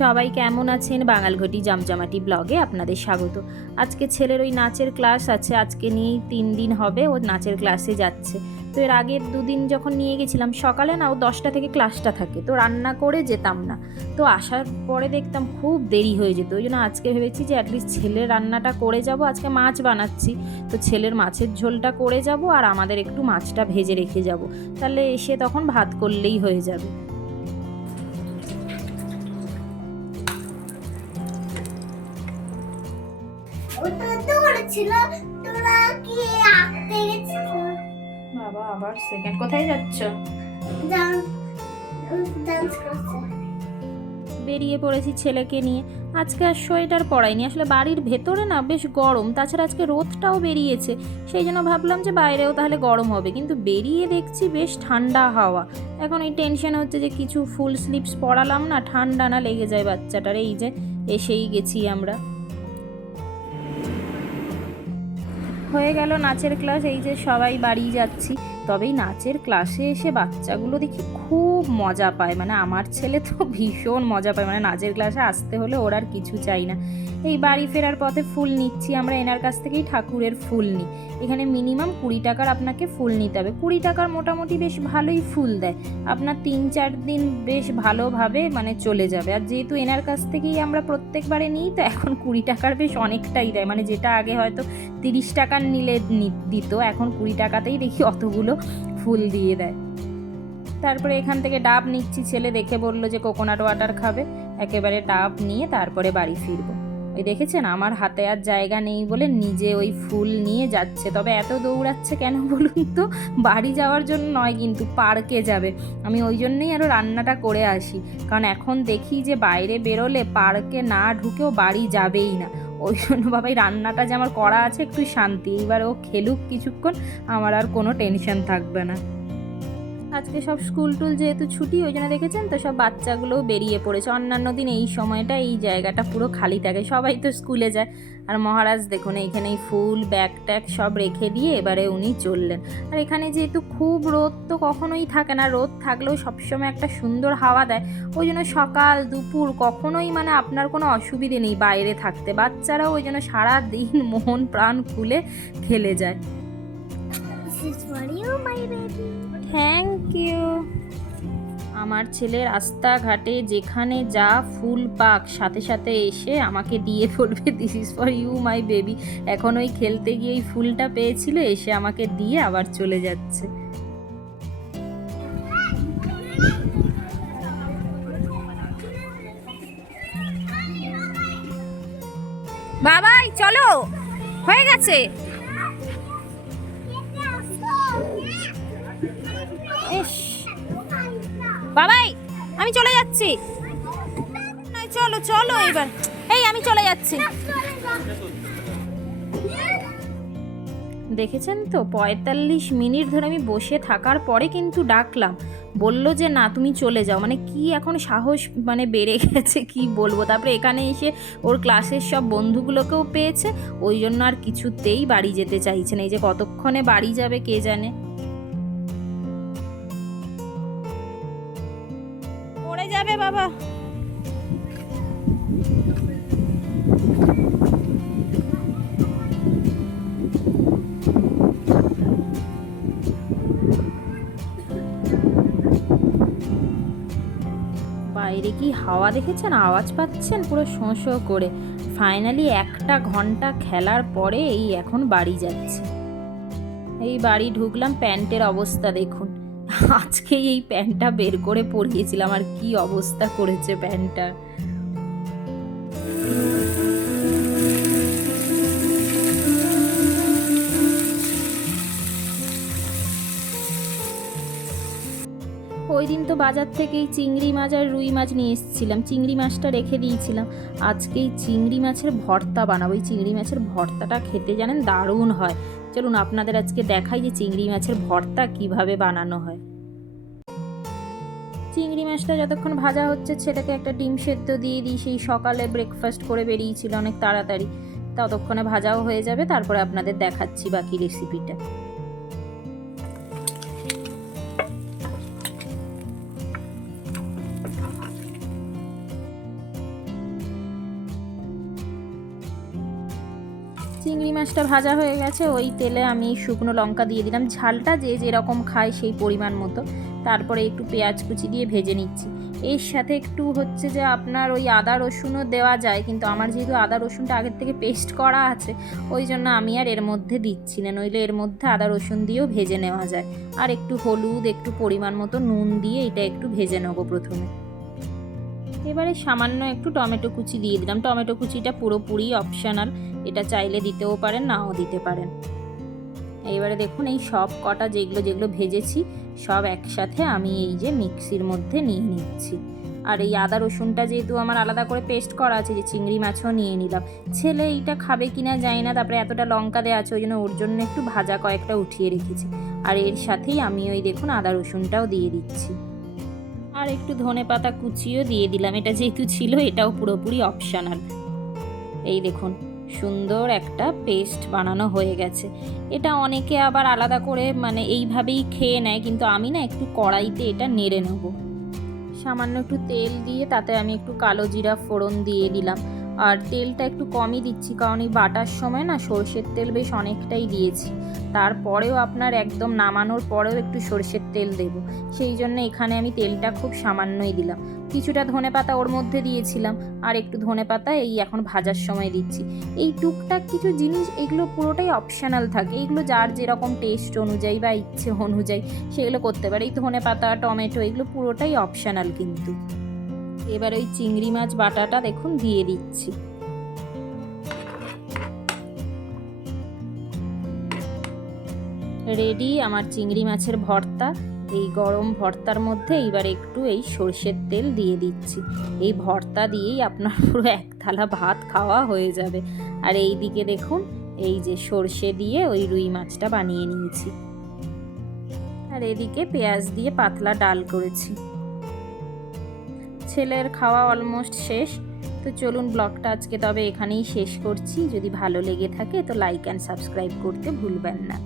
সবাই কেমন আছেন? বাঙালঘটি জমজমাটি ব্লগে আপনাদের স্বাগত। আজকে ছেলের ওই নাচের ক্লাস আছে, আজকে নিয়েই তিন দিন হবে, ও নাচের ক্লাসে যাচ্ছে। তো এর আগের দুদিন যখন নিয়ে গেছিলাম, সকালে না ও দশটা থেকে ক্লাসটা থাকে, তো রান্না করে যেতাম না। তো আসার পরে দেখতাম খুব দেরি হয়ে যেত, ওই জন্য আজকে ভেবেছি যে অ্যাটলিস্ট ছেলের রান্নাটা করে যাব, আজকে মাছ বানাচ্ছি। তো ছেলের মাছের ঝোলটা করে যাব আর আমাদের একটু মাছটা ভেজে রেখে যাব। তাহলে এসে তখন ভাত করলেই হয়ে যাবে। তোরা কি আঁকতে গেছিস বাবা আবার সেকেন্ড কোথায় যাচ্ছ? ডান্স বেরিয়ে পড়েছি ছেলেকে নিয়ে। আজকে আর সোয়েটার পরাইনি। আসলে বাড়ির ভেতরে না বেশ গরম। তাছাড়া আজকে রোদটাও বেরিয়েছে। সেই জন্য ভাবলাম যে বাইরেও তাহলে গরম হবে। কিন্তু বেরিয়ে দেখছি বেশ ঠান্ডা হাওয়া। এখন এই টেনশন হচ্ছে যে কিছু ফুল স্লিপস পরালাম না। ঠান্ডা না লেগে যায় বাচ্চাটার। এই যে এসেই গেছি আমরা। হয়ে গেল নাচের ক্লাস এই যে সবাই বাড়ি যাচ্ছি। তবে নাচের ক্লাসে এসে বাচ্চাগুলো দেখি খুব মজা পায়। মানে আমার ছেলে তো ভীষণ মজা পায়। মানে নাচের ক্লাসে আসতে হলে ওর আর কিছু চাই না। এই বাড়ি ফেরার পথে ফুল নিচ্ছি, আমরা এনার কাছ থেকেই ঠাকুরের ফুল নিই। এখানে মিনিমাম কুড়ি টাকার আপনাকে ফুল নিতে হবে। কুড়ি টাকার মোটামুটি বেশ ভালোই ফুল দেয়। আপনার তিন চার দিন বেশ ভালোভাবে মানে চলে যাবে। আর যেহেতু এনার কাছ থেকেই আমরা প্রত্যেকবারে নিই, তো এখন কুড়ি টাকার বেশ অনেকটাই দেয়। মানে যেটা আগে হয়তো তিরিশ টাকার নিলে দিত, এখন কুড়ি টাকাতেই দেখি অতগুলো ফুল দিয়ে দেয়। তারপরে এখান থেকে ডাব নিচ্ছি, ছেলে দেখে বলল যে কোকোনাট ওয়াটার খাবে। একেবারে ডাব নিয়ে তারপরে বাড়ি ফিরবো। ওই দেখেছেন, আমার হাতে আর জায়গা নেই বলে নিজে ওই ফুল নিয়ে যাচ্ছে। তবে এত দৌড়াচ্ছে কেন বলুন তো? বাড়ি যাওয়ার জন্য নয় কিন্তু পার্কে যাবে। আমি ওই জন্যই আরও রান্নাটা করে আসি। কারণ এখন দেখি যে বাইরে বেরোলে পার্কে না ঢুকেও বাড়ি যাবেই না। ওই জন্য বাবাই রান্নাটা যে আমার করা আছে, একটু শান্তি। এবার ও খেলুক কিছুক্ষণ, আমার আর কোনো টেনশন থাকবে না। আজকে সব স্কুল টুল যেহেতু ছুটি ওই জন্য দেখেছেন তো সব বাচ্চাগুলোও বেরিয়ে পড়েছে। অন্যান্য দিন এই সময়টা এই জায়গাটা পুরো খালি থাকে। সবাই তো স্কুলে যায়। আর মহারাজ দেখুন এইখানে এই ফুল ব্যাগ ট্যাগ সব রেখে দিয়ে এবারে উনি চললেন। আর এখানে যেহেতু খুব রোদ তো কখনোই থাকে না। রোদ থাকলেও সবসময় একটা সুন্দর হাওয়া দেয়। ওই জন্য সকাল দুপুর কখনোই মানে আপনার কোনো অসুবিধে নেই বাইরে থাকতে। বাচ্চারাও ওই জন্য সারা দিন মন প্রাণ খুলে খেলে যায়। This is for you, my baby. Thank you আমার ছেলে রাস্তাঘাটে যেখানে যা ফুল পাক, সাথে সাথে এসে আমাকে দিয়ে বলবে this is for you my baby এখন ওই খেলতে গিয়ে এই ফুলটা পেয়েছিল, এসে আমাকে দিয়ে আবার চলে যাচ্ছে। বাবাই, চলো। হয়ে গেছে। বাবাই, আমি চলে যাচ্ছি। চলো চলো এবার। এই, আমি চলে যাচ্ছি। দেখেছেন তো, পঁয়তাল্লিশ মিনিট ধরে আমি বসে থাকার পরে কিন্তু ডাকলাম। বলল যে, না, তুমি চলে যাও। মানে কি এখন সাহস মানে বেড়ে গেছে, কি বলব? তারপরে এখানে এসে ওর ক্লাসের সব বন্ধুগুলোকেও পেয়েছে। ওই জন্য আর কিছুতেই বাড়ি যেতে চাইছে না। এই যে কতক্ষণে বাড়ি যাবে, কে জানে? পড়ে যাবে বাবা। বাইরে কি হাওয়া দেখেছেন? আওয়াজ পাচ্ছেন পুরো শোঁ শোঁ করে। ফাইনালি একটা ঘণ্টা খেলার পরে এই এখন বাড়ি যাচ্ছে। এই বাড়ি ঢুকলাম প্যান্টের অবস্থা দেখুন। আজকেই এই প্যান্টটা বের করে পরিয়েছিলাম, আর কি অবস্থা করেছে প্যান্টটা। ওই দিন তো বাজার থেকেই চিংড়ি মাছ আর রুই মাছ নিয়ে এসেছিলাম। চিংড়ি মাছটা রেখে দিয়েছিলাম। আজকেই চিংড়ি মাছের ভর্তা বানাবো। এই চিংড়ি মাছের ভর্তাটা খেতে জানেন দারুণ হয়। চলুন আপনাদের আজকে দেখাই যে চিংড়ি মাছের ভর্তা কীভাবে বানানো হয়। চিংড়ি মাছটা যতক্ষণ ভাজা হচ্ছে, ছেলেকে একটা ডিম সেদ্ধ দিয়ে দিই। সেই সকালে ব্রেকফাস্ট করে বেরিয়েছিল অনেক তাড়াতাড়ি। ততক্ষণে ভাজাও হয়ে যাবে, তারপরে আপনাদের দেখাচ্ছি বাকি রেসিপিটা চিংড়ি মাছটা ভাজা হয়ে গেছে, ওই তেলে আমি শুকনো লঙ্কা দিয়ে দিলাম। ঝালটা যে যেরকম খায় সেই পরিমাণ মতো। তারপরে একটু পেঁয়াজ কুচি দিয়ে ভেজে নিচ্ছি। এর সাথে একটু হচ্ছে যে আপনার ওই আদা রসুনও দেওয়া যায়, কিন্তু আমার যেহেতু আদা রসুনটা আগের থেকে পেস্ট করা আছে, ওই জন্য আমি আর এর মধ্যে দিচ্ছি না, নইলে এর মধ্যে আদা রসুন দিয়েও ভেজে নেওয়া যায়। আর একটু হলুদ, একটু পরিমাণ মতো নুন দিয়ে এটা একটু ভেজে নেব প্রথমে। এবারে সামান্য একটু টমেটো কুচি দিয়ে দিলাম। টমেটো কুচিটা পুরোপুরি অপশনাল এটা চাইলে দিতেও পারেন, নাও দিতে পারেন। এবারে দেখুন, এই সব কটা যেগুলো যেগুলো ভেজেছি, সব একসাথে আমি এই যে মিক্সির মধ্যে নিয়ে নিচ্ছি। আর এই আদা রসুনটা যেহেতু আমার আলাদা করে পেস্ট করা আছে, যে চিংড়ি মাছও নিয়ে নিলাম। ছেলে এইটা খাবে কিনা জানি না, তারপরে এতটা লঙ্কা দেওয়া আছে, ওই জন্য ওর জন্য একটু ভাজা কয়েকটা উঠিয়ে রেখেছি। আর এর সাথেই আমি ওই দেখুন, আদা রসুনটাও দিয়ে দিচ্ছি। আর একটু ধনে পাতা কুচিও দিয়ে দিলাম। এটা যেহেতু ছিল, এটাও পুরোপুরি অপশনাল এই দেখুন, সুন্দর একটা পেস্ট বানানো হয়ে গেছে। এটা অনেকে আবার আলাদা করে মানে এইভাবেই খেয়ে নেয়, কিন্তু আমি না একটু কড়াইতে এটা নেড়ে নেব। সামান্য একটু তেল দিয়ে তাতে আমি একটু কালো জিরা ফোড়ন দিয়ে দিলাম। আর তেলটা একটু কমই দিচ্ছি, কারণ এই বাটার সময় না সর্ষের তেল বেশ অনেকটাই দিয়েছি। তারপরেও আপনার একদম নামানোর পরেও একটু সর্ষের তেল দেব। সেই জন্য এখানে আমি তেলটা খুব সামান্যই দিলাম। কিছুটা ধনে পাতা ওর মধ্যে দিয়েছিলাম, আর একটু ধনে পাতা এই এখন ভাজার সময় দিচ্ছি। এই টুকটাক কিছু জিনিস, এগুলো পুরোটাই অপশানাল থাকে। এগুলো যার যেরকম টেস্ট অনুযায়ী বা ইচ্ছে অনুযায়ী সেগুলো করতে পারে। এই ধনে পাতা, টমেটো, এগুলো পুরোটাই অপশানাল কিন্তু। এবার ওই চিংড়ি মাছ বাটাটা দেখুন দিয়ে দিচ্ছি। রেডি আমার চিংড়ি মাছের ভর্তা। এই গরম ভর্তার মধ্যে এইবার একটু এই সর্ষের তেল দিয়ে দিচ্ছি। এই ভর্তা দিয়েই আপনার পুরো এক থালা ভাত খাওয়া হয়ে যাবে। আর এই দিকে দেখুন, এই যে সর্ষে দিয়ে ওই রুই মাছটা বানিয়ে নিয়েছি। আর এদিকে পেঁয়াজ দিয়ে পাতলা ডাল করেছি। ছেলের খাওয়া অলমোস্ট শেষ। তো চলুন ব্লগটা আজকে তবে এখানেই শেষ করছি। যদি ভালো লেগে থাকে তো লাইক অ্যান্ড সাবস্ক্রাইব করতে ভুলবেন না।